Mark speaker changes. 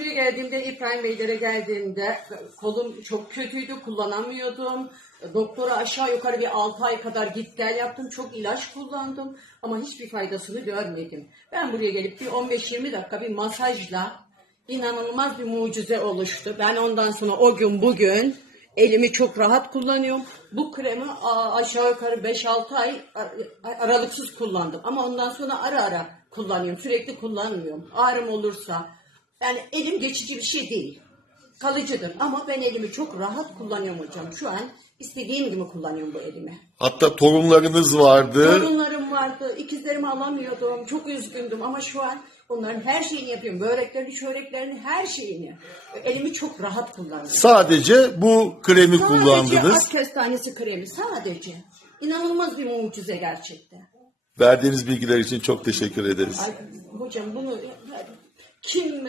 Speaker 1: buraya geldiğimde İbrahim Beylere geldiğimde kolum çok kötüydü kullanamıyordum. Doktora aşağı yukarı bir 6 ay kadar git gel yaptım. Çok ilaç kullandım ama hiçbir faydasını görmedim. Ben buraya gelip bir 15-20 dakika bir masajla inanılmaz bir mucize oluştu. Ben ondan sonra o gün bugün elimi çok rahat kullanıyorum. Bu kremi aşağı yukarı 5-6 ay aralıksız kullandım. Ama ondan sonra ara ara kullanıyorum. Sürekli kullanmıyorum. Ağrım olursa. Yani elim geçici bir şey değil. Kalıcıdır. Ama ben elimi çok rahat kullanıyorum hocam. Şu an istediğim gibi kullanıyorum bu elimi.
Speaker 2: Hatta torunlarınız vardı.
Speaker 1: Torunlarım vardı. ikizlerimi alamıyordum. Çok üzgündüm ama şu an onların her şeyini yapıyorum. Böreklerini, çöreklerini, her şeyini. Elimi çok rahat kullanıyorum.
Speaker 2: Sadece bu kremi
Speaker 1: Sadece
Speaker 2: kullandınız.
Speaker 1: ak kestanesi kremi sadece. İnanılmaz bir mucize gerçekten.
Speaker 2: Verdiğiniz bilgiler için çok teşekkür ederiz.
Speaker 1: Ay, hocam bunu kim